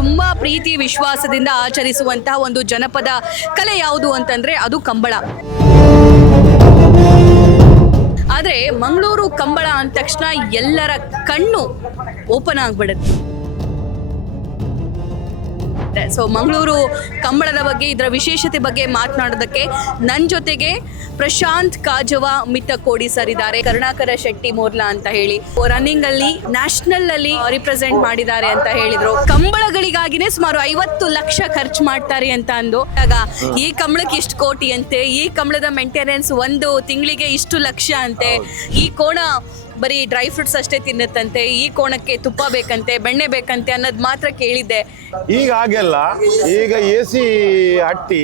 ತುಂಬಾ ಪ್ರೀತಿ ವಿಶ್ವಾಸದಿಂದ ಆಚರಿಸುವಂತಹ ಒಂದು ಜನಪದ ಕಲೆ ಯಾವುದು ಅಂತಂದ್ರೆ ಅದು ಕಂಬಳ. ಆದರೆ ಮಂಗಳೂರು ಕಂಬಳ ಅಂದ ತಕ್ಷಣ ಎಲ್ಲರ ಕಣ್ಣು ಓಪನ್ ಆಗ್ಬಿಡುತ್ತೆ. ಸೊ ಮಂಗಳೂರು ಕಂಬಳದ ಬಗ್ಗೆ, ಇದರ ವಿಶೇಷತೆ ಬಗ್ಗೆ ಮಾತನಾಡೋದಕ್ಕೆ ನನ್ನ ಜೊತೆಗೆ ಪ್ರಶಾಂತ್ ಕಾಜವ ಮಿತ್ತಕೋಡಿ ಸರ್ ಇದ್ದಾರೆ. ಕರುಣಾಕರ ಶೆಟ್ಟಿ ಮೋರ್ಲಾ ಅಂತ ಹೇಳಿ ರನ್ನಿಂಗ್ ಅಲ್ಲಿ ನ್ಯಾಷನಲ್ ಅಲ್ಲಿ ರಿಪ್ರೆಸೆಂಟ್ ಮಾಡಿದ್ದಾರೆ ಅಂತ ಹೇಳಿದ್ರು. ಕಂಬಳಗಳಿಗಾಗಿನೇ ಸುಮಾರು 50 ಲಕ್ಷ ಖರ್ಚು ಮಾಡ್ತಾರೆ ಅಂತ ಅಂದು ಆಗ ಈ ಕಂಬಳಕ್ಕೆ ಇಷ್ಟು ಕೋಟಿ ಅಂತೆ, ಈ ಕಂಬಳದ ಮೇಂಟೆನೆನ್ಸ್ ಒಂದು ತಿಂಗಳಿಗೆ ಇಷ್ಟು ಲಕ್ಷ ಅಂತೆ, ಈ ಕೋಣ ಬರೀ ಡ್ರೈ ಫ್ರೂಟ್ಸ್ ಅಷ್ಟೇ ತಿನ್ನುತ್ತಂತೆ, ಈ ಕೋಣಕ್ಕೆ ತುಪ್ಪ ಬೇಕಂತೆ, ಬೆಣ್ಣೆ ಬೇಕಂತೆ ಅನ್ನೋದು ಮಾತ್ರ ಕೇಳಿದ್ದೆ. ಈಗ ಹಾಗೆಲ್ಲ, ಈಗ AC ಹಟ್ಟಿ,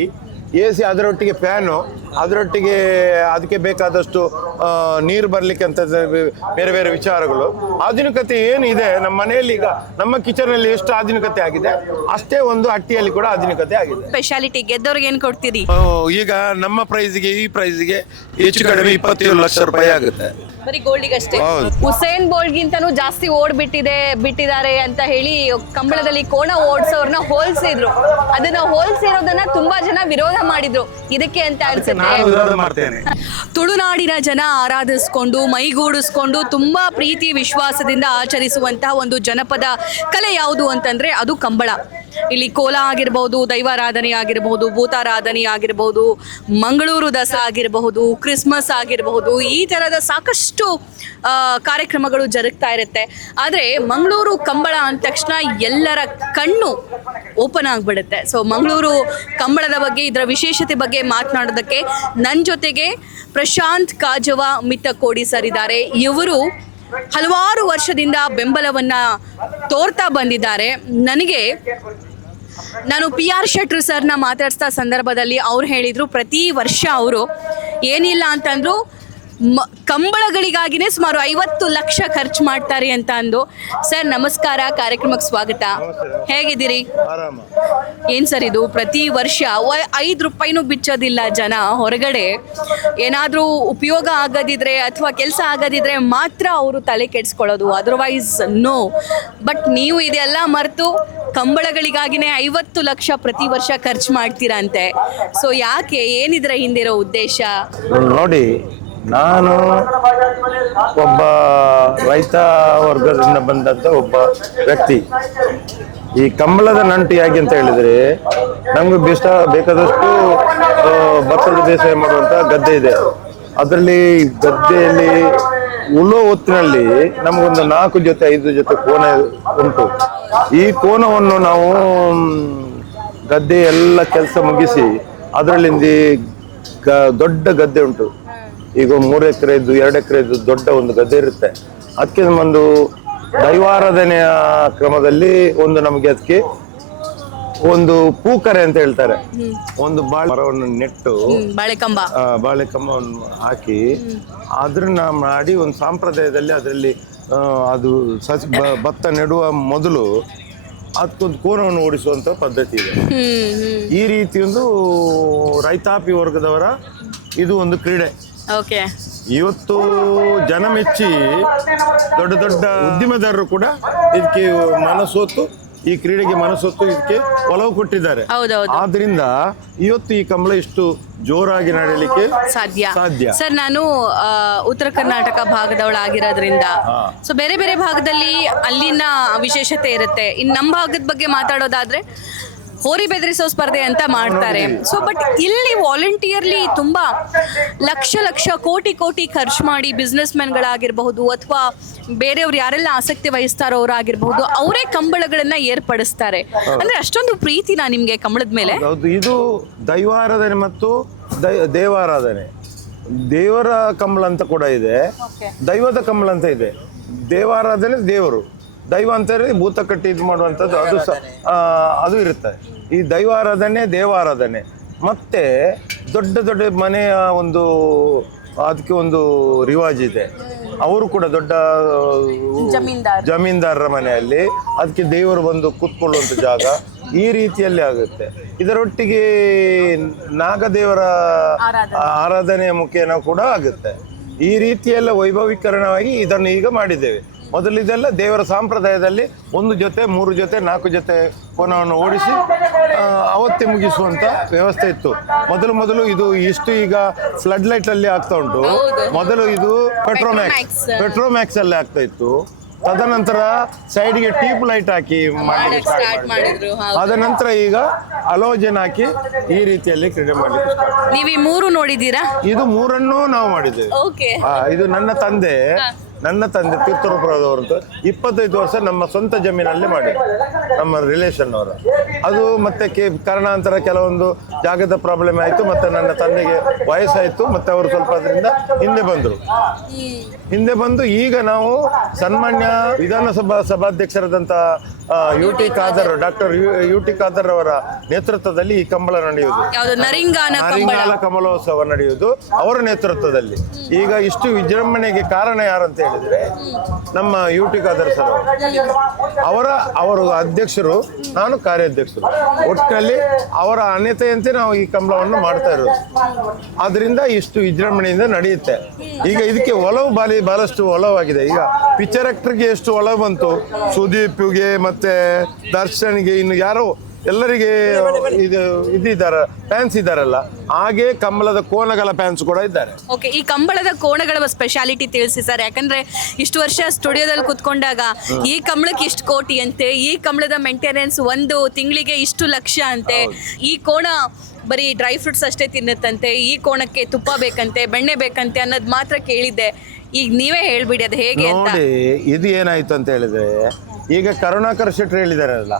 AC ಅದರೊಟ್ಟಿಗೆ ಫ್ಯಾನು, ಅದರೊಟ್ಟಿಗೆ ಅದಕ್ಕೆ ಬೇಕಾದಷ್ಟು ನೀರು ಬರಲಿಕ್ಕೆ ಅಂತ ಬೇರೆ ಬೇರೆ ವಿಚಾರಗಳು. ಆಧುನಿಕತೆ ಏನಿದೆ ನಮ್ಮ ಮನೆಯಲ್ಲಿ, ಈಗ ನಮ್ಮ ಕಿಚನಲ್ಲಿ ಎಷ್ಟು ಆಧುನಿಕತೆ ಆಗಿದೆ ಅಷ್ಟೇ ಒಂದು ಹಟ್ಟಿಯಲ್ಲಿ ಕೂಡ ಆಧುನಿಕತೆ ಆಗಿದೆ. ಸ್ಪೆಷಾಲಿಟಿ ಗೆದ್ದವ್ರಿಗೆ ಏನು ಕೊಡ್ತೀರಿ? ಈಗ ನಮ್ಮ ಪ್ರೈಸ್ಗೆ ಈ ಪ್ರೈಸ್ಗೆ ಹೆಚ್ಚು ಕಡಿಮೆ 27 ಲಕ್ಷ ರೂಪಾಯಿ ಆಗುತ್ತೆ. ಬರೀ ಗೋಲ್ಡಿಗಷ್ಟೇ. ಉಸೇನ್ ಬೋಲ್ಟ್ಗಿಂತನೂ ಜಾಸ್ತಿ ಬಿಟ್ಟಿದ್ದಾರೆ ಅಂತ ಹೇಳಿ ಕಂಬಳದಲ್ಲಿ ಕೋಣ ಓಡಿಸೋರ್ನ ಹೋಲ್ಸಿದ್ರು. ಅದನ್ನ ಹೋಲ್ಸಿರೋದನ್ನ ತುಂಬಾ ಜನ ವಿರೋಧ ಮಾಡಿದ್ರು. ಇದಕ್ಕೆ ಅಂತ ಅನ್ಸುತ್ತೆ ತುಳುನಾಡಿನ ಜನ ಆರಾಧಿಸ್ಕೊಂಡು ಮೈಗೂಡಿಸ್ಕೊಂಡು ತುಂಬಾ ಪ್ರೀತಿ ವಿಶ್ವಾಸದಿಂದ ಆಚರಿಸುವಂತಹ ಒಂದು ಜನಪದ ಕಲೆ ಯಾವುದು ಅಂತಂದ್ರೆ ಅದು ಕಂಬಳ. ಇಲ್ಲಿ ಕೋಲ ಆಗಿರಬಹುದು, ದೈವಾರಾಧನೆ ಆಗಿರಬಹುದು, ಭೂತಾರಾಧನೆ ಆಗಿರಬಹುದು, ಮಂಗಳೂರು ದಸರಾ ಆಗಿರಬಹುದು, ಕ್ರಿಸ್ಮಸ್ ಆಗಿರಬಹುದು, ಈ ಥರದ ಸಾಕಷ್ಟು ಕಾರ್ಯಕ್ರಮಗಳು ಜರುಗ್ತಾ ಇರುತ್ತೆ. ಆದರೆ ಮಂಗಳೂರು ಕಂಬಳ ಅಂದ ತಕ್ಷಣ ಎಲ್ಲರ ಕಣ್ಣು ಓಪನ್ ಆಗಿಬಿಡುತ್ತೆ. ಸೊ ಮಂಗಳೂರು ಕಂಬಳದ ಬಗ್ಗೆ, ಇದರ ವಿಶೇಷತೆ ಬಗ್ಗೆ ಮಾತನಾಡೋದಕ್ಕೆ ನನ್ನ ಜೊತೆಗೆ ಪ್ರಶಾಂತ್ ಕಾಜವ ಮಿತ್ತಕೋಡಿ ಸರ್ ಇದ್ದಾರೆ. ಇವರು ಹಲವಾರು ವರ್ಷದಿಂದ ಬೆಂಬಲವನ್ನು ತೋರ್ತಾ ಬಂದಿದ್ದಾರೆ. ನಾನು PR ಶೆಟ್ರು ಸರ್ನ ಮಾತಾಡಿಸ್ತಾ ಸಂದರ್ಭದಲ್ಲಿ ಅವ್ರು ಹೇಳಿದರು, ಪ್ರತಿ ವರ್ಷ ಅವರು ಏನಿಲ್ಲ ಅಂತಂದ್ರು ಕಂಬಳಗಳಿಗಾಗಿನೇ ಸುಮಾರು 50 ಲಕ್ಷ ಖರ್ಚು ಮಾಡ್ತಾರೆ ಅಂತ ಅಂದು. ಸರ್ ನಮಸ್ಕಾರ, ಕಾರ್ಯಕ್ರಮಕ್ಕೆ ಸ್ವಾಗತ. ಹೇಗಿದ್ದೀರಿ? ಏನು ಸರ್ ಇದು ಪ್ರತಿ ವರ್ಷ 5 ರೂಪಾಯಿನೂ ಬಿಚ್ಚೋದಿಲ್ಲ ಜನ ಹೊರಗಡೆ. ಏನಾದರೂ ಉಪಯೋಗ ಆಗದಿದ್ರೆ ಅಥವಾ ಕೆಲಸ ಆಗದಿದ್ರೆ ಮಾತ್ರ ಅವರು ತಲೆ ಕೆಡಿಸ್ಕೊಳ್ಳೋದು, ಅದರ್ವೈಸ್ ನೋ. ಬಟ್ ನೀವು ಇದೆಲ್ಲ ಮರೆತು ಕಂಬಳಗಳಿಗಾಗಿನೇ 50 ಲಕ್ಷ ಪ್ರತಿ ವರ್ಷ ಖರ್ಚು ಮಾಡ್ತೀರಾ ಅಂತೆ. ಸೊ ಯಾಕೆ, ಏನಿದ್ರ ಹಿಂದಿರೋ ಉದ್ದೇಶ? ನೋಡಿ, ನಾನು ಒಬ್ಬ ರೈತ ವರ್ಗದಿಂದ ಬಂದಂಥ ಒಬ್ಬ ವ್ಯಕ್ತಿ. ಈ ಕಂಬಳದ ನಂಟು ಯಾಕೆ ಅಂತ ಹೇಳಿದರೆ, ನಮಗೆ ಬೇಕಾದಷ್ಟು ಭತ್ತದ ಬೇಸಾಯ ಮಾಡುವಂಥ ಗದ್ದೆ ಇದೆ. ಅದರಲ್ಲಿ ಗದ್ದೆಯಲ್ಲಿ ಉಳೋ ಹೊತ್ತಿನಲ್ಲಿ ನಮಗೊಂದು 4 ಜೊತೆ 5 ಜೊತೆ ಕೋಣ ಉಂಟು. ಈ ಕೋಣವನ್ನು ನಾವು ಗದ್ದೆ ಎಲ್ಲ ಕೆಲಸ ಮುಗಿಸಿ ಅದರಲ್ಲಿಂದ ದೊಡ್ಡ ಗದ್ದೆ ಉಂಟು. ಈಗ 3 ಎಕರೆದ್ದು 2 ಎಕರೆದ್ದು ದೊಡ್ಡ ಒಂದು ಗದ್ದೆ ಇರುತ್ತೆ. ಅದಕ್ಕೆ ಒಂದು ದೈವಾರಾಧನೆಯ ಕ್ರಮದಲ್ಲಿ ನಮಗೆ ಅದಕ್ಕೆ ಒಂದು ಪೂಕರೆ ಅಂತ ಹೇಳ್ತಾರೆ, ಒಂದು ಬಾಳೆ ಮರವನ್ನು ನೆಟ್ಟು ಬಾಳೆಕಂಬವನ್ನು ಹಾಕಿ ಅದನ್ನ ಮಾಡಿ ಒಂದು ಸಂಪ್ರದಾಯದಲ್ಲಿ ಅದರಲ್ಲಿ ಅದು ಭತ್ತ ನೆಡುವ ಮೊದಲು ಅದಕ್ಕೊಂದು ಕೋನವನ್ನು ಓಡಿಸುವಂತ ಪದ್ಧತಿ ಇದೆ. ಈ ರೀತಿ ಒಂದು ರೈತಾಪಿ ವರ್ಗದವರ ಇದು ಒಂದು ಕ್ರೀಡೆ. ಇವತ್ತು ಜನ ಮೆಚ್ಚಿ ದೊಡ್ಡ ದೊಡ್ಡ ಉದ್ಯಮದಾರರು ಕೂಡ ಇದಕ್ಕೆ ಮನಸೋತು, ಈ ಕ್ರೀಡೆಗೆ ಮನಸೊತ್ತು ಇದಕ್ಕೆ ಒಲವು ಕೊಟ್ಟಿದ್ದಾರೆ. ಆದ್ರಿಂದ ಇವತ್ತು ಈ ಕಂಬಳ ಇಷ್ಟು ಜೋರಾಗಿ ನಡೆಯಲಿಕ್ಕೆ ಸಾಧ್ಯ. ಸರ್, ನಾನು ಉತ್ತರ ಕರ್ನಾಟಕ ಭಾಗದವಳಾಗಿರೋದ್ರಿಂದ ಸೊ ಬೇರೆ ಬೇರೆ ಭಾಗದಲ್ಲಿ ಅಲ್ಲಿನ ವಿಶೇಷತೆ ಇರುತ್ತೆ. ಇನ್ನು ನಮ್ಮ ಭಾಗದ ಬಗ್ಗೆ ಮಾತಾಡೋದಾದ್ರೆ ಹೋರಿ ಬೆದರಿಸೋ ಸ್ಪರ್ಧೆ ಅಂತ ಮಾಡ್ತಾರೆ. ಸೊ ಬಟ್ ಇಲ್ಲಿ ವಾಲಂಟಿಯರ್ಲಿ ತುಂಬಾ ಲಕ್ಷ ಕೋಟಿ ಖರ್ಚು ಮಾಡಿ ಬಿಸ್ನೆಸ್ ಮ್ಯಾನ್ಗಳಾಗಿರಬಹುದು ಅಥವಾ ಬೇರೆಯವ್ರು ಯಾರೆಲ್ಲ ಆಸಕ್ತಿ ವಹಿಸ್ತಾರೋ ಅವರಾಗಿರ್ಬಹುದು, ಅವರೇ ಕಂಬಳಗಳನ್ನ ಏರ್ಪಡಿಸ್ತಾರೆ. ಅಂದ್ರೆ ಅಷ್ಟೊಂದು ಪ್ರೀತಿನಾ ನಿಮ್ಗೆ ಕಂಬಳದ ಮೇಲೆ? ಹೌದು, ಇದು ದೈವಾರಾಧನೆ ಮತ್ತು ದೇವಾರಾಧನೆ. ದೇವರ ಕಂಬಳ ಅಂತ ಕೂಡ ಇದೆ, ದೈವದ ಕಂಬಳ ಅಂತ ಇದೆ. ದೇವಾರಾಧನೆ ದೇವರು, ದೈವ ಅಂತಾರೆ ಭೂತ ಕಟ್ಟಿ ಇದು ಮಾಡುವಂಥದ್ದು, ಅದು ಇರುತ್ತೆ. ಈ ದೈವಾರಾಧನೆ ದೇವಾರಾಧನೆ ಮತ್ತೆ ದೊಡ್ಡ ದೊಡ್ಡ ಮನೆಯ ಒಂದು ಅದಕ್ಕೆ ಒಂದು ರಿವಾಜ್ ಇದೆ. ಅವರು ಕೂಡ ದೊಡ್ಡ ಜಮೀನ್ದಾರರ ಮನೆಯಲ್ಲಿ ಅದಕ್ಕೆ ದೇವರು ಬಂದು ಕೂತ್ಕೊಳ್ಳುವಂಥ ಜಾಗ, ಈ ರೀತಿಯಲ್ಲಿ ಆಗುತ್ತೆ. ಇದರೊಟ್ಟಿಗೆ ನಾಗದೇವರ ಆರಾಧನೆಯ ಮುಖೇನ ಕೂಡ ಆಗುತ್ತೆ. ಈ ರೀತಿಯೆಲ್ಲ ವೈಭವೀಕರಣವಾಗಿ ಇದನ್ನು ಈಗ ಮಾಡಿದ್ದೇವೆ. ಮೊದಲು ಇದೆಲ್ಲ ದೇವರ ಸಂಪ್ರದಾಯದಲ್ಲಿ 1 ಜೊತೆ 3 ಜೊತೆ 4 ಜೊತೆ ಕೋನವನ್ನು ಓಡಿಸಿ ಅವತ್ತೇ ಮುಗಿಸುವಂತ ವ್ಯವಸ್ಥೆ ಇತ್ತು. ಮೊದಲು ಇದು ಇಷ್ಟು ಈಗ ಫ್ಲಡ್ ಲೈಟ್ ಅಲ್ಲಿ ಆಗ್ತಾ ಉಂಟು. ಮೊದಲು ಇದು ಪೆಟ್ರೋಮ್ಯಾಕ್ಸ್ ಅಲ್ಲಿ ಆಗ್ತಾ ಇತ್ತು. ತದನಂತರ ಸೈಡ್ಗೆ ಟ್ಯೂಬ್ ಲೈಟ್ ಹಾಕಿ ಸ್ಟಾರ್ಟ್ ಮಾಡಿದ್ರು. ಅದ ನಂತರ ಈಗ ಅಲೋಜನ್ ಹಾಕಿ ಈ ರೀತಿಯಲ್ಲಿ ಕ್ರೀಡೆ ಮಾಡಲಿಕ್ಕೆ ಸ್ಟಾರ್ಟ್. ನೀವು ಈ 3 ನೋಡಿದ್ದೀರಾ? ಇದು 3 ನಾವು ಮಾಡಿದ್ದೇವೆ. ಓಕೆ. ಇದು ನನ್ನ ತಂದೆ ತೀರ್ಥರಪುರದವರು 25 ವರ್ಷ ನಮ್ಮ ಸ್ವಂತ ಜಮೀನಲ್ಲಿ ಮಾಡಿದ್ರು, ನಮ್ಮ ರಿಲೇಷನ್ ಅವರು. ಅದು ಮತ್ತೆ ಕಾರಣಾಂತರ ಕೆಲವೊಂದು ಜಾಗದ ಪ್ರಾಬ್ಲಮ್ ಆಯಿತು, ಮತ್ತೆ ನನ್ನ ತಂದೆಗೆ ವಯಸ್ಸಾಯಿತು, ಮತ್ತೆ ಅವರು ಸ್ವಲ್ಪ ಅದರಿಂದ ಹಿಂದೆ ಬಂದು ಈಗ ನಾವು ಸನ್ಮಾನ್ಯ ವಿಧಾನಸಭಾ ಸಭಾಧ್ಯಕ್ಷರಾದಂಥ ಡಾಕ್ಟರ್ ಯು ಟಿ ಖಾದರ್ ಅವರ ನೇತೃತ್ವದಲ್ಲಿ ಈ ಕಂಬಳ ನಡೆಯುವುದು, ನರಿಂಗಾಲ ಕಮಲೋತ್ಸವ ನಡೆಯುವುದು ಅವರ ನೇತೃತ್ವದಲ್ಲಿ. ಈಗ ಇಷ್ಟು ವಿಜೃಂಭಣೆಗೆ ಕಾರಣ ಯಾರಂತ ಹೇಳಿದ್ರೆ ನಮ್ಮ ಯು ಟಿ ಖಾದರ್ ಸರ್ ಅವರು ಅಧ್ಯಕ್ಷರು, ನಾನು ಕಾರ್ಯಾಧ್ಯಕ್ಷರು. ಒಟ್ಟಿನಲ್ಲಿ ಅವರ ಅನ್ಯತೆಯಂತೆ ನಾವು ಈ ಕಂಬಳವನ್ನು ಮಾಡ್ತಾ ಇರೋದು. ಆದ್ರಿಂದ ಇಷ್ಟು ವಿಜೃಂಭಣೆಯಿಂದ ನಡೆಯುತ್ತೆ. ಈಗ ಇದಕ್ಕೆ ಒಲವು ಬಹಳಷ್ಟು ಒಲವಾಗಿದೆ. ಈಗ ಪಿಕ್ಚರ್ ಆಕ್ಟರ್ಗೆ ಎಷ್ಟು ಒಲವು ಬಂತು, ಸುದೀಪ್ಗೆ ಮತ್ತೆ ದರ್ಶನ್ಗೆ, ಇನ್ನು ಯಾರೋ ಎಲ್ಲರಿಗೆ ಇದ್ದಾರೆ ಫ್ಯಾನ್ಸ್ ಇದ್ದಾರಲ್ಲ, ಹಾಗೆ ಕಂಬಳದ ಕೋನಗಳ ಫ್ಯಾನ್ಸ್ ಕೂಡ ಇದ್ದಾರೆ. ಓಕೆ, ಈ ಕಂಬಳದ ಕೋಣಗಳ ಸ್ಪೆಷಾಲಿಟಿ ತಿಳಿಸಿ ಸರ್. ಯಾಕಂದ್ರೆ ಇಷ್ಟು ವರ್ಷ ಸ್ಟುಡಿಯೋದಲ್ಲಿ ಕುತ್ಕೊಂಡಾಗ ಈ ಕಂಬಳಕ್ಕೆ ಇಷ್ಟು ಕೋಟಿ ಅಂತೆ, ಈ ಕಂಬಳದ ಮೇಂಟೆನೆನ್ಸ್ 1 ತಿಂಗಳಿಗೆ ಇಷ್ಟು ಲಕ್ಷ ಅಂತೆ, ಈ ಕೋಣ ಬರೀ ಡ್ರೈ ಫ್ರೂಟ್ಸ್ ಅಷ್ಟೇ ತಿನ್ನುತ್ತಂತೆ, ಈ ಕೋಣಕ್ಕೆ ತುಪ್ಪ ಬೇಕಂತೆ, ಬೆಣ್ಣೆ ಬೇಕಂತೆ ಅನ್ನೋದು ಮಾತ್ರ ಕೇಳಿದ್ದೆ. ಈಗ ನೀವೇ ಹೇಳ್ಬಿಡಿ ಅದು ಹೇಗೆ ಅಂತ. ನೋಡಿ, ಇದು ಏನಾಯ್ತು ಅಂತ ಹೇಳಿದ್ರೆ, ಈಗ ಕರುಣಾಕರ್ ಶೆಟ್ಟಿ ಹೇಳಿದಾರಲ್ಲ,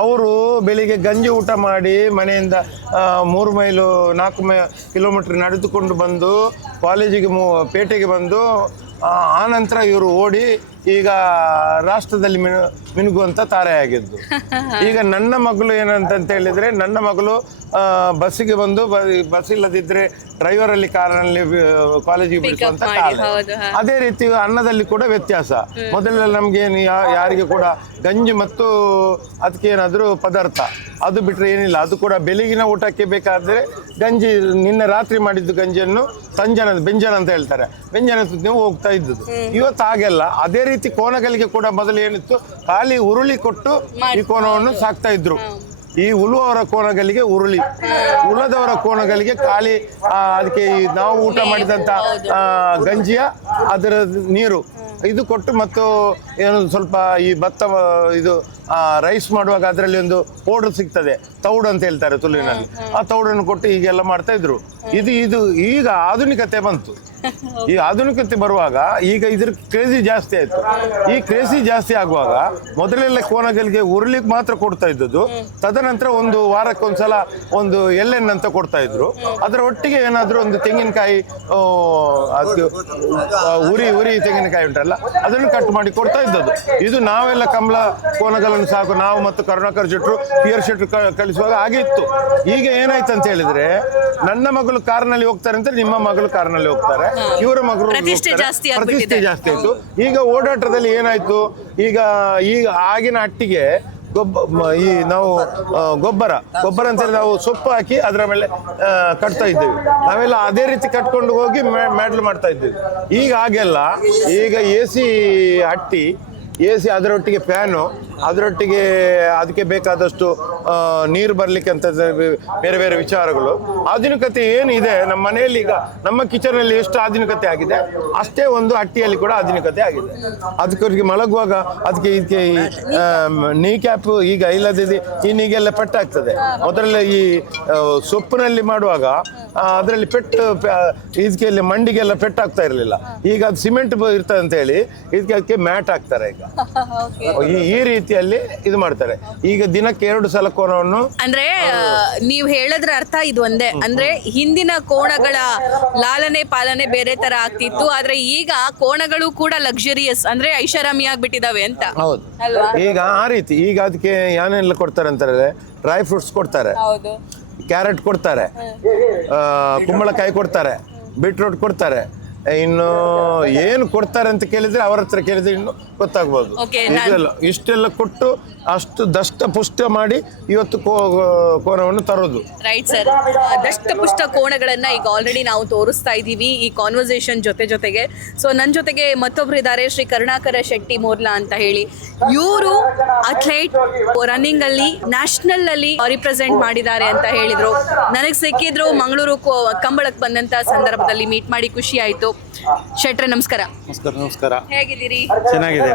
ಅವರು ಬೆಳಿಗ್ಗೆ ಗಂಜಿ ಊಟ ಮಾಡಿ ಮನೆಯಿಂದ 3 ಮೈಲು 4 ಕಿಲೋಮೀಟರ್ ನಡೆದುಕೊಂಡು ಬಂದು ಕಾಲೇಜಿಗೆ ಪೇಟೆಗೆ ಬಂದು ಆನಂತರ ಇವರು ಓಡಿ ಈಗ ರಾಷ್ಟ್ರದಲ್ಲಿ ಮಿನುಗುವಂತ ತಾರೆಯಾಗಿದ್ದು. ಈಗ ನನ್ನ ಮಗಳು ಏನಂತ ಹೇಳಿದ್ರೆ, ನನ್ನ ಮಗಳು ಬಸ್ಸಿಗೆ ಬಂದು ಬಸ್ ಇಲ್ಲದಿದ್ರೆ ಡ್ರೈವರಲ್ಲಿ ಕಾರಿನಲ್ಲಿ ಕಾಲೇಜಿಗೆ ಬಿಡಿಸುವಂತ ಕಾಲ. ಅದೇ ರೀತಿ ಅನ್ನದಲ್ಲಿ ಕೂಡ ವ್ಯತ್ಯಾಸ. ಮೊದಲೆಲ್ಲ ನಮ್ಗೆ ಯಾರಿಗೆ ಕೂಡ ಗಂಜಿ ಮತ್ತು ಅದಕ್ಕೆ ಏನಾದ್ರು ಪದಾರ್ಥ ಅದು ಬಿಟ್ರೆ ಏನಿಲ್ಲ. ಅದು ಕೂಡ ಬೆಳಗಿನ ಊಟಕ್ಕೆ ಬೇಕಾದ್ರೆ ಗಂಜಿ, ನಿನ್ನೆ ರಾತ್ರಿ ಮಾಡಿದ್ದು ಗಂಜಿಯನ್ನು ಬೆಂಜನ ಅಂತ ಹೇಳ್ತಾರೆ, ಬೆಂಜನ ನೀವು ಹೋಗ್ತಾ ಇದ್ದುದು. ಇವತ್ತು ಹಾಗೆಲ್ಲ. ಅದೇ ರೀತಿ ಕೋನಗಳಿಗೆ ಕೂಡ ಮೊದಲು ಏನಿತ್ತು, ಖಾಲಿ ಉರುಳಿ ಕೊಟ್ಟು ಈ ಕೋನವನ್ನು ಸಾಕ್ತಾ ಇದ್ರು. ಈ ಉಳುವವರ ಕೋನಗಳಿಗೆ ಉರುಳಿ, ಉಳದವರ ಕೋನಗಳಿಗೆ ಖಾಲಿ ಅದಕ್ಕೆ ನಾವು ಊಟ ಮಾಡಿದಂತ ಗಂಜಿಯ ಅದರ ನೀರು ಇದು ಕೊಟ್ಟು, ಮತ್ತು ಏನು ಸ್ವಲ್ಪ ಈ ಭತ್ತ ಇದು ರೈಸ್ ಮಾಡುವಾಗ ಅದರಲ್ಲಿ ಒಂದು ಪೌಡರ್ ಸಿಗ್ತದೆ, ತೌಡು ಅಂತ ಹೇಳ್ತಾರೆ ತುಳುವಿನಲ್ಲಿ, ಆ ತೌಡನ್ನು ಕೊಟ್ಟು ಹೀಗೆಲ್ಲ ಮಾಡ್ತಾ ಇದ್ರು. ಇದು ಈಗ ಆಧುನಿಕತೆ ಬಂತು. ಈ ಆಧುನಿಕತೆ ಬರುವಾಗ ಈಗ ಇದ್ರ ಕ್ರೇಜಿ ಜಾಸ್ತಿ ಆಯ್ತು. ಈ ಕ್ರೇಜಿ ಜಾಸ್ತಿ ಆಗುವಾಗ ಮೊದಲೆಲ್ಲ ಕೋನಗಳಿಗೆ ಉರುಳಿಗೆ ಮಾತ್ರ ಕೊಡ್ತಾ ಇದ್ದದ್ದು. ತದನಂತರ 1 ವಾರಕ್ಕೊಂದ್ಸಲ ಒಂದು ಎಳ್ಳೆಣ್ಣಂತ ಕೊಡ್ತಾ ಇದ್ರು. ಅದರ ಒಟ್ಟಿಗೆ ಏನಾದ್ರು ಒಂದು ತೆಂಗಿನಕಾಯಿ, ಉರಿ ತೆಂಗಿನಕಾಯಿ ಉಂಟಲ್ಲ, ಅದನ್ನು ಕಟ್ ಮಾಡಿ ಕೊಡ್ತಾ ಇದ್ದದ್ದು. ಇದು ನಾವೆಲ್ಲ ಕಂಬಳ ಕೋನಗಳನ್ನು ಸಾಕು ನಾವು ಮತ್ತು ಕರುಣಾಕರ್ ಶೆಟ್ರು, ಪಿಯರ್ ಶೆಟ್ರು ಕಳಿಸುವಾಗ ಹಾಗೆ ಇತ್ತು. ಈಗ ಏನಾಯ್ತು ಅಂತ ಹೇಳಿದ್ರೆ, ನನ್ನ ಮಗಳು ಕಾರ್ನಲ್ಲಿ ಹೋಗ್ತಾರೆ ಅಂತ ನಿಮ್ಮ ಮಗಳು ಕಾರ್ನಲ್ಲಿ ಹೋಗ್ತಾರೆ, ಇವರ ಮಗಳು ಪ್ರತಿಷ್ಠೆ ಜಾಸ್ತಿ ಆಯ್ತು. ಈಗ ಓಡಾಟದಲ್ಲಿ ಏನಾಯ್ತು, ಈಗ ಆಗಿನ ಅಟ್ಟಿಗೆ ಈ ನಾವು ಗೊಬ್ಬರ ಅಂತ ಹೇಳಿ ನಾವು ಸೊಪ್ಪು ಹಾಕಿ ಅದರ ಮೇಲೆ ಕಟ್ತಾ ಇದ್ದೇವೆ. ನಾವೆಲ್ಲ ಅದೇ ರೀತಿ ಕಟ್ಕೊಂಡು ಹೋಗಿ ಮ್ಯಾಡ್ಲ್ ಮಾಡ್ತಾ ಇದ್ದೇವೆ. ಈಗ ಹಾಗೆಲ್ಲ. ಈಗ AC ಹಟ್ಟಿ, AC ಅದರೊಟ್ಟಿಗೆ ಫ್ಯಾನು, ಅದರೊಟ್ಟಿಗೆ ಅದಕ್ಕೆ ಬೇಕಾದಷ್ಟು ನೀರು ಬರಲಿಕ್ಕೆ ಅಂತ ಬೇರೆ ಬೇರೆ ವಿಚಾರಗಳು. ಆಧುನಿಕತೆ ಏನಿದೆ ನಮ್ಮ ಮನೆಯಲ್ಲಿ, ಈಗ ನಮ್ಮ ಕಿಚನಲ್ಲಿ ಎಷ್ಟು ಆಧುನಿಕತೆ ಆಗಿದೆ, ಅಷ್ಟೇ ಒಂದು ಹಟ್ಟಿಯಲ್ಲಿ ಕೂಡ ಆಧುನಿಕತೆ ಆಗಿದೆ. ಅದಕ್ಕೆ ಮಲಗುವಾಗ ಇದಕ್ಕೆ ನೀ ಕ್ಯಾಪ್ ಈಗ ಇಲ್ಲದಿದೆ, ಈಗೆಲ್ಲ ಪೆಟ್ಟಾಗ್ತದೆ. ಮೊದಲೆಲ್ಲ ಈ ಸೊಪ್ಪಿನಲ್ಲಿ ಮಾಡುವಾಗ ಅದರಲ್ಲಿ ಇದಕ್ಕೆ ಮಂಡಿಗೆಲ್ಲ ಪೆಟ್ಟಾಗ್ತಾ ಇರಲಿಲ್ಲ. ಈಗ ಅದು ಸಿಮೆಂಟ್ ಇರ್ತದೆ ಅಂತ ಹೇಳಿ ಅದಕ್ಕೆ ಮ್ಯಾಟ್ ಹಾಕ್ತಾರೆ. ಈಗ ಈ ರೀತಿಯಲ್ಲಿ ಇದು ಮಾಡ್ತಾರೆ. ಈಗ ದಿನಕ್ಕೆ 2 ಸಲ ಕೋನವನ್ನು. ಅಂದ್ರೆ ನೀವು ಹೇಳದ್ರ ಅರ್ಥ ಇದು ಒಂದೇ, ಅಂದ್ರೆ ಹಿಂದಿನ ಕೋಣಗಳ ಲಾಲನೆ ಪಾಲನೆ ಬೇರೆ ತರ ಆಗ್ತಿತ್ತು, ಆದ್ರೆ ಈಗ ಕೋಣಗಳು ಕೂಡ ಲಕ್ಸುರಿಯಸ್, ಅಂದ್ರೆ ಐಷಾರಾಮಿ ಆಗ್ಬಿಟ್ಟಿದಾವೆ ಅಂತ. ಹೌದು, ಈಗ ಆ ರೀತಿ. ಈಗ ಅದಕ್ಕೆ ಏನೆಲ್ಲ ಕೊಡ್ತಾರೆ ಅಂತಾರೆ, ಡ್ರೈ ಫ್ರೂಟ್ಸ್ ಕೊಡ್ತಾರೆ, ಕ್ಯಾರೆಟ್ ಕೊಡ್ತಾರೆ, ಕುಂಬಳಕಾಯಿ ಕೊಡ್ತಾರೆ, ಬೀಟ್ರೂಟ್ ಕೊಡ್ತಾರೆ, ಇನ್ನು ಏನು ಕೊಡ್ತಾರೆ ಅಂತ ಕೇಳಿದ್ರೆ ಅವ್ರ ಹತ್ರ ಕೇಳಿದ್ರೆ ಇನ್ನು ಗೊತ್ತಾಗ್ಬೋದು. Okay, ಇಷ್ಟೆಲ್ಲ ಕೊಟ್ಟು ಅಷ್ಟು ದಷ್ಟ ಪುಷ್ಟ ಮಾಡಿ ಇವತ್ತು ಕೋಣವನ್ನು ತರೋದು. ರೈಟ್ ಸರ್, ದಷ್ಟಪುಷ್ಟ ಕೋಣಗಳನ್ನ ಈಗ ಆಲ್ರೆಡಿ ನಾವು ತೋರಿಸ್ತಾ ಇದ್ದೀವಿ ಈ ಕಾನ್ವರ್ಸೇಷನ್ ಜೊತೆಗೆ. ಸೊ ನನ್ನ ಜೊತೆಗೆ ಮತ್ತೊಬ್ರು ಇದ್ದಾರೆ, ಶ್ರೀ ಕರುಣಾಕರ ಶೆಟ್ಟಿ ಮೋರ್ಲಾ ಅಂತ ಹೇಳಿ. ಇವರು ಅಥ್ಲೇಟ್, ರನ್ನಿಂಗ್ ಅಲ್ಲಿ ನ್ಯಾಷನಲ್ ಅಲ್ಲಿ ರಿಪ್ರೆಸೆಂಟ್ ಮಾಡಿದ್ದಾರೆ ಅಂತ ಹೇಳಿದ್ರು. ನನಗೆ ಸಿಕ್ಕಿದ್ರು ಮಂಗಳೂರು ಕಂಬಳಕ್ಕೆ ಬಂದಂತ ಸಂದರ್ಭದಲ್ಲಿ ಮೀಟ್ ಮಾಡಿ ಖುಷಿ ಆಯ್ತು. ಶೆಟ್ರೆ ನಮಸ್ಕಾರ. ನಮಸ್ಕಾರ. ಹೇಗಿದ್ದೀರಿ? ಚೆನ್ನಾಗಿದ್ದೇನೆ.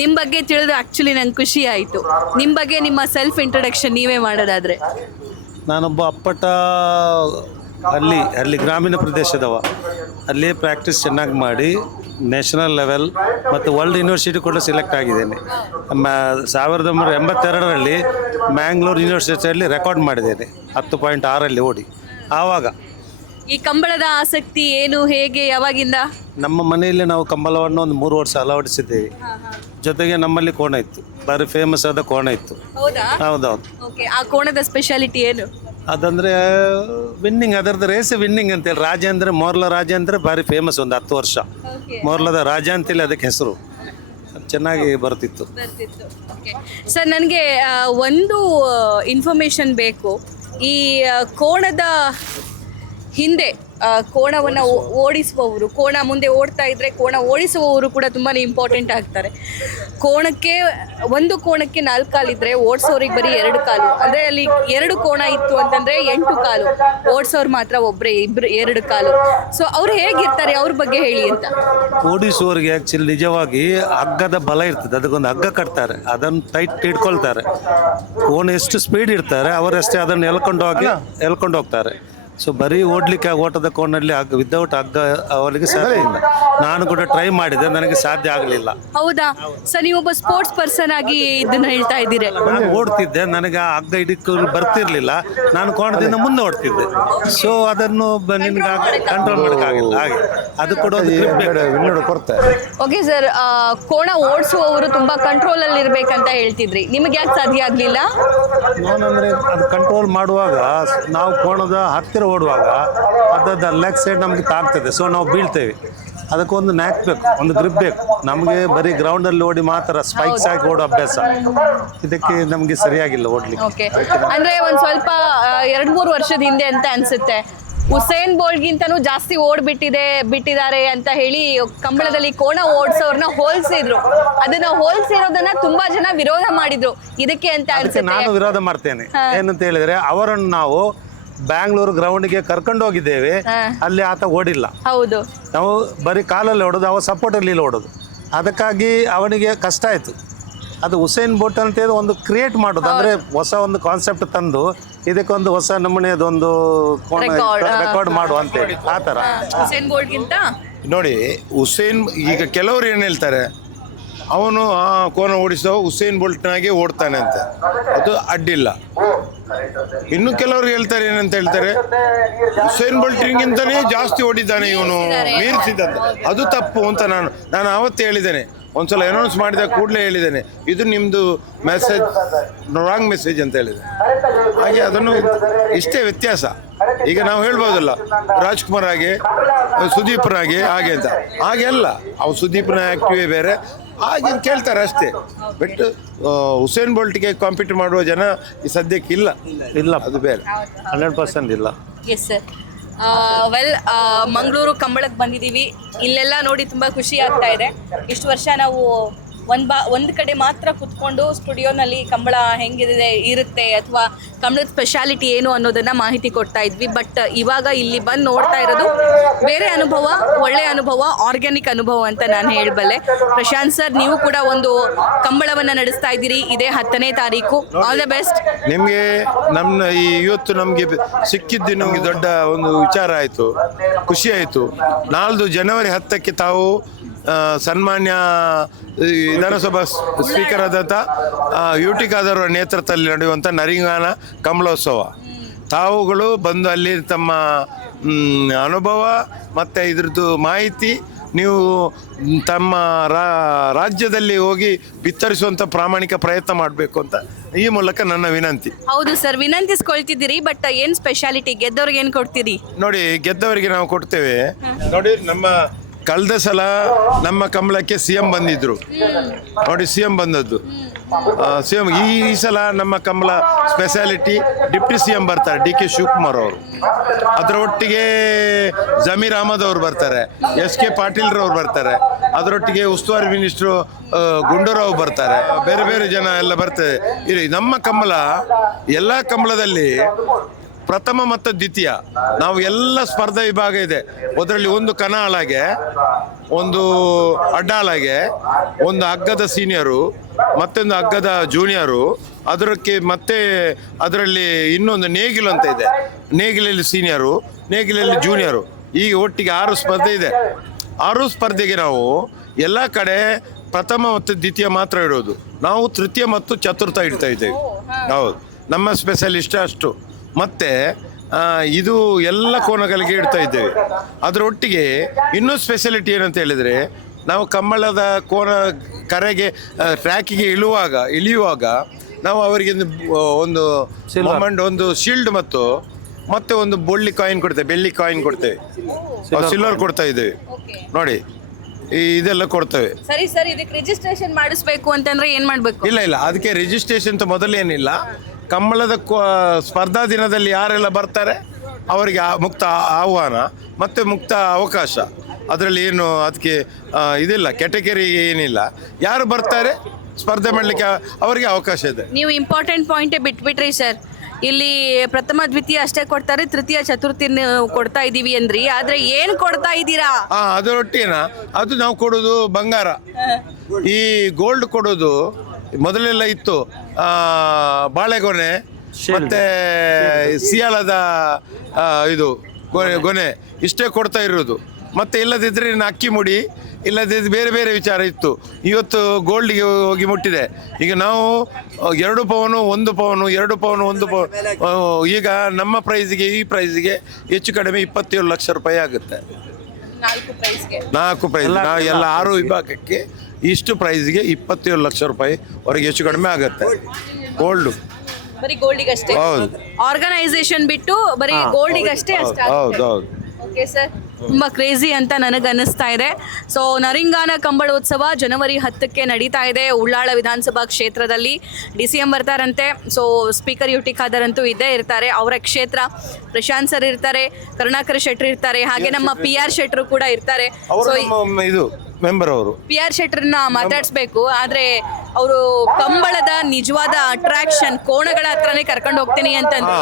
ನಿಮ್ಮ ಬಗ್ಗೆ ತಿಳಿದು ಆಕ್ಚುಲಿ ನಂಗೆ ಖುಷಿ ಆಯಿತು. ನಿಮ್ಮ ಬಗ್ಗೆ ನಿಮ್ಮ ಸೆಲ್ಫ್ ಇಂಟ್ರೊಡಕ್ಷನ್ ನೀವೇ ಮಾಡೋದಾದ್ರೆ. ನಾನೊಬ್ಬ ಅಪ್ಪಟ ಅಲ್ಲಿ ಗ್ರಾಮೀಣ ಪ್ರದೇಶದವ. ಅಲ್ಲೇ ಪ್ರಾಕ್ಟೀಸ್ ಚೆನ್ನಾಗಿ ಮಾಡಿ ನ್ಯಾಷನಲ್ ಲೆವೆಲ್ ಮತ್ತು ವರ್ಲ್ಡ್ ಯೂನಿವರ್ಸಿಟಿ ಕೂಡ ಸೆಲೆಕ್ಟ್ ಆಗಿದ್ದೇನೆ. 1982ರಲ್ಲಿ ಮ್ಯಾಂಗ್ಳೂರು ಯೂನಿವರ್ಸಿಟಿಯಲ್ಲಿ ರೆಕಾರ್ಡ್ ಮಾಡಿದ್ದೇನೆ 10.6 ಓಡಿ. ಆವಾಗ ಈ ಕಂಬಳದ ಆಸಕ್ತಿ ಏನು, ಹೇಗೆ, ಯಾವಾಗಿಂದ? ನಮ್ಮ ಮನೆಯಲ್ಲಿ ನಾವು ಕಂಬಳವನ್ನು ಒಂದು 3 ವರ್ಷ ಅಳವಡಿಸಿದ್ದೇವೆ. ಜೊತೆಗೆ ನಮ್ಮಲ್ಲಿ ಕೋಣ ಇತ್ತು, ಭಾರಿ ಫೇಮಸ್ ಆದ ಕೋಣ ಇತ್ತು. ಹೌದಾ? ಹೌದೌದು. ಓಕೆ, ಆ ಕೋಣದ ಸ್ಪೆಷಾಲಿಟಿ ಏನು? ಅದಂದರೆ ವಿನ್ನಿಂಗ್, ಅದರದ್ದು ರೇಸ್ ವಿನ್ನಿಂಗ್ ಅಂತೇಳಿ. ಮೋರ್ಲ ರಾಜ ಅಂದರೆ ಭಾರಿ ಫೇಮಸ್, ಒಂದು 10 ವರ್ಷ ಮೋರ್ಲದ ರಾಜ ಅಂತೇಳಿ ಅದಕ್ಕೆ ಹೆಸರು. ಚೆನ್ನಾಗಿ ಬರ್ತಿತ್ತು. ಸರ್, ನನಗೆ ಒಂದು ಇನ್ಫಾರ್ಮೇಷನ್ ಬೇಕು. ಈ ಕೋಣದ ಹಿಂದೆ ಕೋಣವನ್ನು ಓಡಿಸುವವರು, ಕೋಣ ಮುಂದೆ ಓಡ್ತಾ ಇದ್ದರೆ ಕೋಣ ಓಡಿಸುವವರು ಕೂಡ ತುಂಬಾ ಇಂಪಾರ್ಟೆಂಟ್ ಆಗ್ತಾರೆ. ಒಂದು ಕೋಣಕ್ಕೆ 4 ಕಾಲಿದ್ರೆ ಓಡಿಸೋರಿಗೆ ಬರೀ 2 ಕಾಲು. ಅಂದರೆ ಅಲ್ಲಿ 2 ಕೋಣ ಇತ್ತು ಅಂತಂದರೆ 8 ಕಾಲು, ಓಡಿಸೋರು ಮಾತ್ರ ಒಬ್ಬರೇ 2 ಕಾಲು. ಸೊ ಅವ್ರು ಹೇಗಿರ್ತಾರೆ, ಅವ್ರ ಬಗ್ಗೆ ಹೇಳಿ ಅಂತ. ಓಡಿಸುವವರಿಗೆ ಆ್ಯಕ್ಚುಲಿ ನಿಜವಾಗಿ ಹಗ್ಗದ ಬಲ ಇರ್ತದೆ, ಅದಕ್ಕೊಂದು ಹಗ್ಗ ಕಟ್ತಾರೆ, ಅದನ್ನು ಟೈಟ್ ಇಟ್ಕೊಳ್ತಾರೆ. ಕೋಣ ಎಷ್ಟು ಸ್ಪೀಡ್ ಇರ್ತಾರೆ ಅವರಷ್ಟೇ ಅದನ್ನು ಎಳ್ಕೊಂಡು ಹೋಗ್ತಾರೆ. ಸೊ ಬರೀ ಓಡಲಿಕ್ಕೆ ಓಟದ ಕೋಣಲ್ಲಿ ಹಗ್ಗ ವಿದೌಟ್ ಹಗ್ಗ ಅವರಿಗೆ ಸಾಧ್ಯ ಇಲ್ಲ. ನಾನು ಕೂಡ ಟ್ರೈ ಮಾಡಿದೆ, ನನಗೆ ಸಾಧ್ಯ ಆಗಲಿಲ್ಲ. ಹೌದಾ ಸರ್, ನೀವೊಬ್ಬ ಸ್ಪೋರ್ಟ್ಸ್ ಪರ್ಸನ್ ಆಗಿ ಇದನ್ನ ಹೇಳ್ತಾ ಇದ್ದೀರಿ. ನಾನು ಓಡ್ತಿದ್ದೆ, ನನಗೆ ಆ ಹಗ್ಗ ಹಿಡಿಕೊಂಡು ಬರ್ತಿರ್ಲಿಲ್ಲ, ನಾನು ಕೋಣದಿಂದ ಮುಂದೆ ಓಡ್ತಿದ್ದೆ. ಸೊ ಅದನ್ನು ನಿನ್ಗೆ ಕಂಟ್ರೋಲ್ ಮಾಡೋಕ್ಕಾಗಿಲ್ಲ. ಹಾಗೆ ಅದು ಕೂಡ ಓಕೆ ಸರ್, ಕೋಣ ಓಡಿಸುವವರು ತುಂಬಾ ಕಂಟ್ರೋಲ್ ಅಲ್ಲಿ ಇರ್ಬೇಕಂತ ಹೇಳ್ತಿದ್ರಿ, ನಿಮಗೆ ಯಾಕೆ ಸಾಧ್ಯ ಆಗ್ಲಿಲ್ಲ? ನಾನಂದ್ರೆ ಅದು ಕಂಟ್ರೋಲ್ ಮಾಡುವಾಗ ನಾವು ಕೋಣದ ಹತ್ತಿರ ಓಡುವಾಗ ಅದರ ಲೆಗ್ ಸೈಡ್ ನಮಗೆ ತಾಗ್ತದೆ. ಸೊ ನಾವು ಬೀಳ್ತೇವೆ. ಅದಕ್ಕೊಂದು ನ್ಯಾಕ್ ಬೇಕು, ಒಂದು ಗ್ರಿಪ್ ಬೇಕು. ನಮಗೆ ಬರೀ ಗ್ರೌಂಡಲ್ಲಿ ಓಡಿ ಮಾತ್ರ ಸ್ಪೈಕ್ಸ್ ಹಾಕಿ ಓಡೋ ಅಭ್ಯಾಸ, ಇದಕ್ಕೆ ನಮಗೆ ಸರಿಯಾಗಿಲ್ಲ ಓಡ್ಲಿಕ್ಕೆ. ಓಕೆ, ಅಂದ್ರೆ ಒಂದು ಸ್ವಲ್ಪ 2-3 ವರ್ಷದ ಹಿಂದೆ ಅಂತ ಅನ್ಸುತ್ತೆ, ಉಸೇನ್ ಬೋಲ್ಟ್ಗಿಂತನೂ ಜಾಸ್ತಿ ಬಿಟ್ಟಿದ್ದಾರೆ ಅಂತ ಹೇಳಿ ಕಂಬಳದಲ್ಲಿ ಕೋಣ ಓಡಿಸೋರ್ನ ಹೋಲ್ಸಿದ್ರು. ಅದನ್ನ ಹೋಲ್ಸಿರೋದನ್ನ ತುಂಬಾ ಜನ ವಿರೋಧ ಮಾಡಿದ್ರು. ಇದಕ್ಕೆ ಅಂತ ಅನ್ಸುತ್ತೆ. ನಾನು ವಿರೋಧ ಮಾಡ್ತೇನೆ. ಏನಂತ ಹೇಳಿದ್ರೆ, ಅವರನ್ನು ನಾವು ಬ್ಯಾಂಗ್ಳೂರು ಗ್ರೌಂಡ್ಗೆ ಕರ್ಕೊಂಡು ಹೋಗಿದ್ದೇವೆ, ಅಲ್ಲಿ ಆತ ಓಡಿಲ್ಲ. ಹೌದು, ನಾವು ಬರೀ ಕಾಲಲ್ಲಿ ಓಡೋದು, ಅವ ಸಪೋರ್ಟ್ ಅಲ್ಲಿ ಓಡೋದು. ಅದಕ್ಕಾಗಿ ಅವನಿಗೆ ಕಷ್ಟ ಆಯ್ತು. ಅದು ಉಸೇನ್ ಬೋಲ್ಟ್ ಅಂತ ಒಂದು ಕ್ರಿಯೇಟ್ ಮಾಡೋದು, ಅಂದ್ರೆ ಹೊಸ ಒಂದು ಕಾನ್ಸೆಪ್ಟ್ ತಂದು ಇದಕ್ಕೊಂದು ಹೊಸ ನಮೂನೆಯದೊಂದು ರೆಕಾರ್ಡ್ ಮಾಡುವ ಅಂತೇಳಿ ಆ ಥರ. ಉಸೇನ್ ಬೋಲ್ಟ್ಗಿಂತ ನೋಡಿ, ಈಗ ಕೆಲವರು ಏನು ಹೇಳ್ತಾರೆ, ಅವನು ಕೋನ ಓಡಿಸೋ ಉಸೇನ್ ಬೋಲ್ಟ್ನಾಗೆ ಓಡ್ತಾನೆ ಅಂತ. ಅದು ಅಡ್ಡಿಲ್ಲ. ಇನ್ನು ಕೆಲವರು ಹೇಳ್ತಾರೆ, ಏನಂತ ಹೇಳ್ತಾರೆ, ಉಸೇನ್ ಬೋಲ್ಟ್ಗಿಂತನೇ ಜಾಸ್ತಿ ಓಡಿದ್ದಾನೆ ಇವನು, ಮೀರಿಸಿದಂತ. ಅದು ತಪ್ಪು ಅಂತ ನಾನು ಆವತ್ತೇ ಹೇಳಿದ್ದೇನೆ. ಒಂದ್ಸಲ ಅನೌನ್ಸ್ ಮಾಡಿದ ಕೂಡಲೇ ಹೇಳಿದ್ದೇನೆ, ಇದು ನಿಮ್ಮದು ಮೆಸೇಜ್ ರಾಂಗ್ ಮೆಸೇಜ್ ಅಂತ ಹೇಳಿದೆ. ಹಾಗೆ ಅದನ್ನು ಇಷ್ಟೇ ವ್ಯತ್ಯಾಸ. ಈಗ ನಾವು ಹೇಳ್ಬೋದಲ್ಲ, ರಾಜ್ಕುಮಾರ್ ಹಾಗೆ, ಸುದೀಪ್ನಾಗೆ ಹಾಗೆ ಅಂತ. ಹಾಗೆ ಅಲ್ಲ, ಅವು ಸುದೀಪ್ನ ಆ್ಯಕ್ಟಿವೇ ಬೇರೆ, ಹಾಗೆ ಕೇಳ್ತಾರೆ ಅಷ್ಟೇ. ಬಟ್ ಉಸೇನ್ ಬೋಲ್ಟ್ಗೆ ಕಾಂಪೀಟ್ ಮಾಡುವ ಜನ ಈ ಸದ್ಯಕ್ಕೆ ಇಲ್ಲ, ಅದು ಬೇರೆ. 100% ಇಲ್ಲ. Yes sir. ವೆಲ್, ಮಂಗಳೂರು ಕಂಬಳಕ್ಕೆ ಬಂದಿದ್ದೀವಿ. ಇಲ್ಲೆಲ್ಲ ನೋಡಿ ತುಂಬ ಖುಷಿ ಆಗ್ತಾ ಇದೆ. ಇಷ್ಟು ವರ್ಷ ನಾವು ಒಂದು ಕಡೆ ಮಾತ್ರ ಕುತ್ಕೊಂಡು ಸ್ಟುಡಿಯೋನಲ್ಲಿ ಕಂಬಳ ಇರುತ್ತೆ ಅಥವಾ ಕಂಬಳದ ಸ್ಪೆಷಾಲಿಟಿ ಏನು ಅನ್ನೋದನ್ನು ಮಾಹಿತಿ ಕೊಡ್ತಾ ಇದ್ವಿ. ಬಟ್ ಇವಾಗ ಇಲ್ಲಿ ಬಂದು ನೋಡ್ತಾ ಇರೋದು ಬೇರೆ ಅನುಭವ, ಒಳ್ಳೆಯ ಅನುಭವ, ಆರ್ಗ್ಯಾನಿಕ್ ಅನುಭವ ಅಂತ ನಾನು ಹೇಳಬಲ್ಲೆ. ಪ್ರಶಾಂತ್ ಸರ್, ನೀವು ಕೂಡ ಒಂದು ಕಂಬಳವನ್ನು ನಡೆಸ್ತಾ ಇದ್ದೀರಿ, ಇದೇ 10ನೇ ತಾರೀಕು. ಆಲ್ ದ ಬೆಸ್ಟ್ ನಿಮಗೆ. ಇವತ್ತು ನಮಗೆ ಸಿಕ್ಕಿದ್ದು ನಮಗೆ ದೊಡ್ಡ ಒಂದು ವಿಚಾರ ಆಯಿತು, ಖುಷಿ ಆಯಿತು. ನಾಳ್ದು ಜನವರಿ 10ಕ್ಕೆ ತಾವು ಸನ್ಮಾನ್ಯ ವಿಧಾನಸಭಾ ಸ್ಪೀಕರ್ ಆದಂಥ UT ಖಾದರ್ ಅವರ ನೇತೃತ್ವದಲ್ಲಿ ನಡೆಯುವಂಥ ನರಿಂಗಾನ ಕಂಬಳೋತ್ಸವ, ತಾವುಗಳು ಬಂದು ಅಲ್ಲಿ ತಮ್ಮ ಅನುಭವ ಮತ್ತು ಇದ್ರದ್ದು ಮಾಹಿತಿ ನೀವು ತಮ್ಮ ರಾಜ್ಯದಲ್ಲಿ ಹೋಗಿ ಬಿತ್ತರಿಸುವಂಥ ಪ್ರಾಮಾಣಿಕ ಪ್ರಯತ್ನ ಮಾಡಬೇಕು ಅಂತ ಈ ಮೂಲಕ ನನ್ನ ವಿನಂತಿ. ಹೌದು ಸರ್, ವಿನಂತಿಸ್ಕೊಳ್ತಿದ್ದೀರಿ. ಬಟ್ ಏನ್ ಸ್ಪೆಷಾಲಿಟಿ, ಗೆದ್ದವ್ರಿಗೆ ಏನ್ ಕೊಡ್ತೀರಿ? ನೋಡಿ, ಗೆದ್ದವರಿಗೆ ನಾವು ಕೊಡ್ತೇವೆ. ನೋಡಿ, ನಮ್ಮ ಕಳೆದ ಸಲ ನಮ್ಮ ಕಂಬಳಕ್ಕೆ CM ಬಂದಿದ್ರು. ನೋಡಿ, CM ಬಂದದ್ದು. CM ಈ ಸಲ ನಮ್ಮ ಕಂಬಳ ಸ್ಪೆಷಾಲಿಟಿ ಡಿಪ್ಟಿ CM ಬರ್ತಾರೆ, DK ಶಿವಕುಮಾರ್ ಅವರು. ಅದರ ಒಟ್ಟಿಗೆ ಜಮೀರ್ ಅಹಮದ್ ಅವರು ಬರ್ತಾರೆ, SK ಪಾಟೀಲ್ ರವರು ಬರ್ತಾರೆ. ಅದರೊಟ್ಟಿಗೆ ಉಸ್ತುವಾರಿ ಮಿನಿಸ್ಟ್ರು ಗುಂಡೂರಾವ್ ಬರ್ತಾರೆ. ಬೇರೆ ಬೇರೆ ಜನ ಎಲ್ಲ ಬರ್ತಾರೆ. ಇಲ್ಲಿ ನಮ್ಮ ಕಂಬಳ ಎಲ್ಲ ಕಂಬಳದಲ್ಲಿ ಪ್ರಥಮ ಮತ್ತು ದ್ವಿತೀಯ ನಾವು ಎಲ್ಲ ಸ್ಪರ್ಧಾ ವಿಭಾಗ ಇದೆ. ಅದರಲ್ಲಿ ಒಂದು ಕಣ ಹಾಳಾಗೆ, ಒಂದು ಅಡ್ಡ ಹಾಳಾಗೆ, ಒಂದು ಹಗ್ಗದ ಸೀನಿಯರು, ಮತ್ತೊಂದು ಹಗ್ಗದ ಜೂನಿಯರು, ಅದಕ್ಕೆ ಮತ್ತೆ ಅದರಲ್ಲಿ ಇನ್ನೊಂದು ನೇಗಿಲು ಅಂತ ಇದೆ. ನೇಗಿಲಲ್ಲಿ ಸೀನಿಯರು, ನೇಗಿಲಲ್ಲಿ ಜೂನಿಯರು, ಈಗ ಒಟ್ಟಿಗೆ 6 ಸ್ಪರ್ಧೆ ಇದೆ. 6 ಸ್ಪರ್ಧೆಗೆ ನಾವು ಎಲ್ಲ ಕಡೆ ಪ್ರಥಮ ಮತ್ತು ದ್ವಿತೀಯ ಮಾತ್ರ ಇಡೋದು. ನಾವು ತೃತೀಯ ಮತ್ತು ಚತುರ್ಥ ಇಡ್ತಾ ಇದ್ದೇವೆ. ಹೌದು, ನಮ್ಮ ಸ್ಪೆಷಲಿಸ್ಟ್ ಅಷ್ಟು. ಮತ್ತು ಇದು ಎಲ್ಲ ಕೋನಗಳಿಗೆ ಇಡ್ತಾ ಇದ್ದೇವೆ. ಅದರೊಟ್ಟಿಗೆ ಇನ್ನೂ ಸ್ಪೆಷಾಲಿಟಿ ಏನಂತ ಹೇಳಿದರೆ, ನಾವು ಕಂಬಳದ ಕೋನ ಕರೆಗೆ ಟ್ರ್ಯಾಕಿಗೆ ಇಳಿಯುವಾಗ ನಾವು ಅವರಿಗೆ ಒಂದು ಒಂದು ಶೀಲ್ಡ್ ಮತ್ತೆ ಒಂದು ಬೆಳ್ಳಿ ಕಾಯಿನ್ ಕೊಡ್ತೇವೆ, ಸಿಲ್ವರ್ ಕೊಡ್ತಾ ಇದ್ದೇವೆ. ನೋಡಿ, ಇದೆಲ್ಲ ಕೊಡ್ತೇವೆ. ಸರಿ ಸರ್, ಇದಕ್ಕೆ ರಿಜಿಸ್ಟ್ರೇಷನ್ ಮಾಡಿಸ್ಬೇಕು ಅಂತಂದ್ರೆ ಏನ್ ಮಾಡ್ಬೇಕು? ಇಲ್ಲ, ಅದಕ್ಕೆ ರಿಜಿಸ್ಟ್ರೇಷನ್ ಅಂತ ಮೊದಲೇನಿಲ್ಲ. ಕಂಬಳದ ಸ್ಪರ್ಧಾ ದಿನದಲ್ಲಿ ಯಾರೆಲ್ಲ ಬರ್ತಾರೆ ಅವರಿಗೆ ಮುಕ್ತ ಆಹ್ವಾನ ಮತ್ತು ಮುಕ್ತ ಅವಕಾಶ. ಅದರಲ್ಲಿ ಏನು ಅದಕ್ಕೆ ಇದಿಲ್ಲ, ಕೆಟಗರಿ ಏನಿಲ್ಲ. ಯಾರು ಬರ್ತಾರೆ ಸ್ಪರ್ಧೆ ಮಾಡಲಿಕ್ಕೆ ಅವರಿಗೆ ಅವಕಾಶ ಇದೆ. ನೀವು ಇಂಪಾರ್ಟೆಂಟ್ ಪಾಯಿಂಟೇ ಬಿಟ್ಬಿಟ್ರಿ ಸರ್. ಇಲ್ಲಿ ಪ್ರಥಮ ದ್ವಿತೀಯ ಅಷ್ಟೇ ಕೊಡ್ತಾರೆ, ತೃತೀಯ ಚತುರ್ಥಿ ಕೊಡ್ತಾ ಇದೀವಿ ಅಂದ್ರಿ. ಆದ್ರೆ ಏನ್ ಕೊಡ್ತಾ ಇದ್ದೀರಾ? ಅದರೊಟ್ಟಿನ ಅದು ನಾವು ಕೊಡೋದು ಬಂಗಾರ. ಈ ಗೋಲ್ಡ್ ಕೊಡೋದು ಮೊದಲೆಲ್ಲ ಇತ್ತು, ಬಾಳೆಗೊನೆ ಮತ್ತೆ ಸಿಯಾಲದ ಇದು ಗೊನೆ ಇಷ್ಟೇ ಕೊಡ್ತಾ ಇರೋದು. ಮತ್ತೆ ಇಲ್ಲದಿದ್ರೆ ಅಕ್ಕಿ ಮುಡಿ, ಇಲ್ಲದಿದ್ರೆ ಬೇರೆ ಬೇರೆ ವಿಚಾರ ಇತ್ತು. ಇವತ್ತು ಗೋಲ್ಡ್ಗೆ ಹೋಗಿ ಮುಟ್ಟಿದೆ. ಈಗ ನಾವು 2 ಪವನು 1 ಪವನು 2 ಪವನು 1 ಪವನ್, ಈಗ ನಮ್ಮ ಪ್ರೈಸ್ಗೆ ಈ ಪ್ರೈಸ್ಗೆ ಹೆಚ್ಚು ಕಡಿಮೆ 27 ಲಕ್ಷ ರೂಪಾಯಿ ಆಗುತ್ತೆ. 4 ಪ್ರೈಸ್ ನಾವು ಎಲ್ಲ 6 ವಿಭಾಗಕ್ಕೆ ಇಷ್ಟು ಪ್ರೈಸ್ಗೆ 27 ಲಕ್ಷ ರೂಪಾಯಿ ವರೆಗೆ ಹೆಚ್ಚು ಕಡಿಮೆ ಆಗುತ್ತೆ. ಗೋಲ್ಡ್ ಬರೀ ಗೋಲ್ಡಿಗಷ್ಟೇ? ಹೌದು. ಆರ್ಗನೈಸೇಷನ್ ಬಿಟ್ಟು ಬರೀ ಗೋಲ್ಡಿಗಷ್ಟೇ ಅಷ್ಟೇ? ಹೌದು. ಓಕೆ ಸರ್, ತುಂಬ ಕ್ರೇಜಿ ಅಂತ ನನಗೆ ಅನ್ನಿಸ್ತಾ ಇದೆ. ಸೊ ನರಿಂಗಾನ ಕಂಬಳೋತ್ಸವ ಜನವರಿ 10ಕ್ಕೆ ನಡೀತಾ ಇದೆ ಉಳ್ಳಾಳ ವಿಧಾನಸಭಾ ಕ್ಷೇತ್ರದಲ್ಲಿ. DCM ಬರ್ತಾರಂತೆ. ಸೊ ಸ್ಪೀಕರ್ UT ಖಾದರ್ ಅಂತೂ ಇದ್ದೇ ಇರ್ತಾರೆ. ಅವರ ಕ್ಷೇತ್ರ. ಪ್ರಶಾಂತ್ ಸರ್ ಇರ್ತಾರೆ, ಕರುಣಾಕರ ಶೆಟ್ರು ಇರ್ತಾರೆ, ಹಾಗೆ ನಮ್ಮ PR ಶೆಟ್ರು ಕೂಡ ಇರ್ತಾರೆ. ಸೊ ಇದು ಮೆಂಬರ್ ಅವರು PR ಶೆಟ್ರನ್ನ ಮಾತಾಡಿಸ್ಬೇಕು. ಆದರೆ ಅವರು ಕಂಬಳದ ನಿಜವಾದ ಅಟ್ರಾಕ್ಷನ್ ಕೋಣಗಳ ಹತ್ರನೇ ಕರ್ಕೊಂಡು ಹೋಗ್ತೀನಿ ಅಂತಂದ್ರು.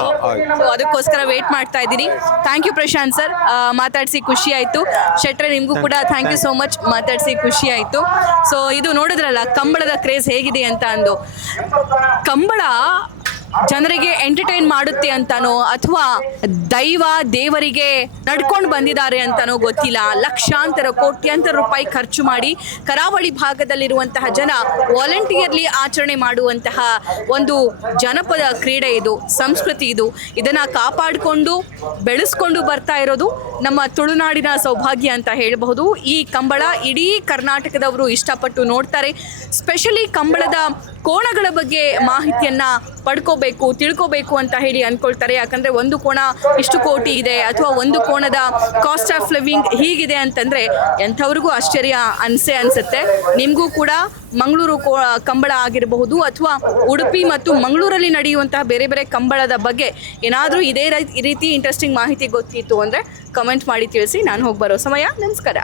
ಸೊ ಅದಕ್ಕೋಸ್ಕರ ವೇಟ್ ಮಾಡ್ತಾ ಇದ್ದೀನಿ. ಥ್ಯಾಂಕ್ ಯು ಪ್ರಶಾಂತ್ ಸರ್, ಮಾತಾಡಿಸಿ ಖುಷಿ ಆಯಿತು. ಶೆಟ್ರೆ, ನಿಮಗೂ ಕೂಡ ಥ್ಯಾಂಕ್ ಯು ಸೋ ಮಚ್, ಮಾತಾಡಿಸಿ ಖುಷಿ ಆಯಿತು. ಸೊ ಇದು ನೋಡಿದ್ರಲ್ಲ ಕಂಬಳದ ಕ್ರೇಜ್ ಹೇಗಿದೆ ಅಂತ ಅಂದು. ಕಂಬಳ ಜನರಿಗೆ ಎಂಟರ್ಟೈನ್ ಮಾಡುತ್ತೆ ಅಂತಾನೋ ಅಥವಾ ದೇವರಿಗೆ ನಡ್ಕೊಂಡು ಬಂದಿದ್ದಾರೆ ಅಂತಾನೋ ಗೊತ್ತಿಲ್ಲ. ಲಕ್ಷಾಂತರ ಕೋಟ್ಯಾಂತರ ರೂಪಾಯಿ ಖರ್ಚು ಮಾಡಿ ಕರಾವಳಿ ಭಾಗದಲ್ಲಿರುವಂತಹ ಜನ ವಾಲಂಟಿಯರ್ಲಿ ಆಚರಣೆ ಮಾಡುವಂತಹ ಒಂದು ಜನಪದ ಕ್ರೀಡೆ ಇದು, ಸಂಸ್ಕೃತಿ ಇದು. ಇದನ್ನು ಕಾಪಾಡಿಕೊಂಡು ಬೆಳೆಸ್ಕೊಂಡು ಬರ್ತಾ ಇರೋದು ನಮ್ಮ ತುಳುನಾಡಿನ ಸೌಭಾಗ್ಯ ಅಂತ ಹೇಳಬಹುದು. ಈ ಕಂಬಳ ಇಡೀ ಕರ್ನಾಟಕದವರು ಇಷ್ಟಪಟ್ಟು ನೋಡ್ತಾರೆ. ಸ್ಪೆಷಲಿ ಕಂಬಳದ ಕೋಣಗಳ ಬಗ್ಗೆ ಮಾಹಿತಿಯನ್ನು ತಿಳ್ಕೋಬೇಕು ಅಂತ ಹೇಳಿ ಅಂದ್ಕೊಳ್ತಾರೆ. ಯಾಕಂದರೆ ಒಂದು ಕೋಣ ಇಷ್ಟು ಕೋಟಿ ಇದೆ ಅಥವಾ ಒಂದು ಕೋಣದ ಕಾಸ್ಟ್ ಆಫ್ ಲಿವಿಂಗ್ ಹೀಗಿದೆ ಅಂತಂದರೆ ಎಂಥವ್ರಿಗೂ ಆಶ್ಚರ್ಯ ಅನಿಸುತ್ತೆ. ನಿಮಗೂ ಕೂಡ ಮಂಗಳೂರು ಕಂಬಳ ಆಗಿರಬಹುದು ಅಥವಾ ಉಡುಪಿ ಮತ್ತು ಮಂಗಳೂರಲ್ಲಿ ನಡೆಯುವಂತಹ ಬೇರೆ ಬೇರೆ ಕಂಬಳದ ಬಗ್ಗೆ ಏನಾದರೂ ಇದೇ ರೀತಿ ಇಂಟ್ರೆಸ್ಟಿಂಗ್ ಮಾಹಿತಿ ಗೊತ್ತಿತ್ತು ಅಂದರೆ ಕಮೆಂಟ್ ಮಾಡಿ ತಿಳಿಸಿ. ನಾನು ಹೋಗಿ ಬರೋ ಸಮಯ. ನಮಸ್ಕಾರ.